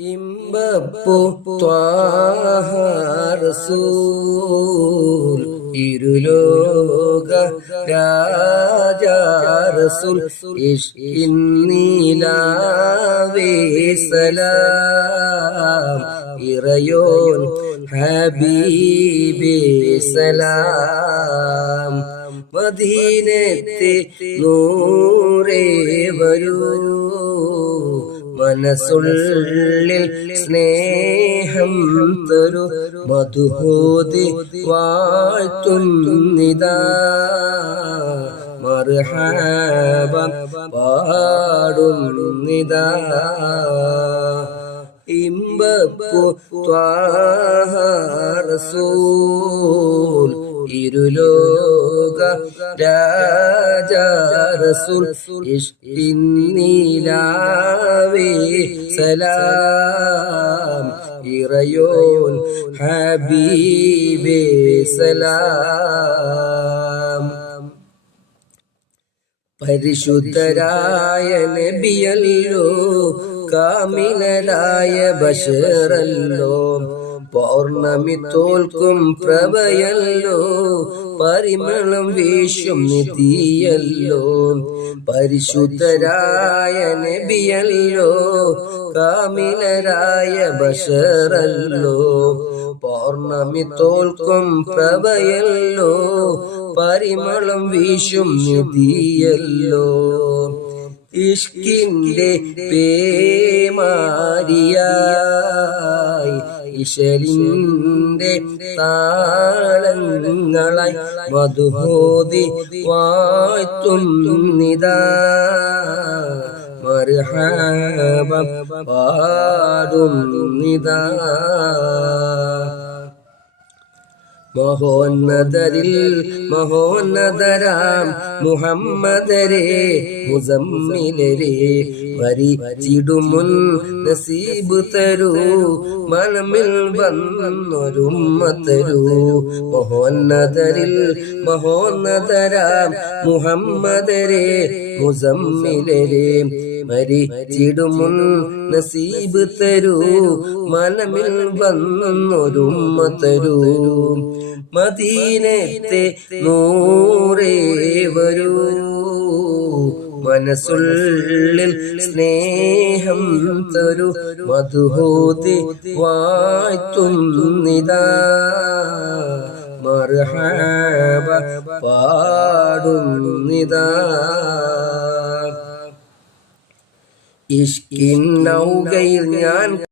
ഇമ്പപ്പൂ ത്വാഹ റസൂൽ ഇരുലോക രാജ റസൂൽ ഇഷ്കിൻ നീലാവേ സലാം ഇറയോൻ ഹബീബേ സലാം മദീനത്തെ നൂറേ വരൂ മനസ്സുള്ളിൽ സ്നേഹം തരു മധുഹോതി വാഴ്ത്തുന്നിതാ മർഹബ പാടുന്നിതാ ഇമ്പപ്പൂ ത്വാഹ റസൂൽ ഇരുലോക രാജ റസൂൽ ഇഷ്കിൻ നീലാവേ സലാം ഇറയോൻ ഹബീബേ സലാം പരിശുദ്ധരായ നബിയല്ലോ കാമിലരായ ബശറല്ലോ പൗർണമി തോൽക്കും പ്രഭയല്ലോ പരിമളം വീശും നിധിയല്ലോ പരിശുദ്ധരായ നബിയല്ലോ കാമിലരായ ബശറല്ലോ പൗർണമി തോൽക്കും പ്രഭയല്ലോ പരിമളം വീശും നിധിയല്ലോ ഇഷ്കിന്റെ പേമാരിയായി ഇശലിന്റെ താളങ്ങളായി മധുഹോതി വാഴ്ത്തുന്നിതാ മർഹബ പാടുന്നിതാ മഹോന്നതരിൽ മഹോന്നതരാം മുഹമ്മദരെ മുസമ്മിലരെ വരിച്ചിടുമുൻ നസീബ് തരൂ മനമിൽ വന്നൊരുമ്മ തരൂ മഹോന്നതരിൽ മഹോന്നതരാം മുഹമ്മദരെ മുസമ്മിലരെ മരിച്ചിടുമുൻ നസീബ് തരൂ മനമിൽ വന്നൊരുമ്മ തരൂ മദീനത്തെ നൂറേ വരൂ മനസ്സുള്ളിൽ സ്നേഹം തരൂ മധുഹോതി വാഴ്ത്തുന്നിതാ മർഹബ പാടുന്നിതാ ഇഷ്കിൻ നൗകയിൽ ഞാൻ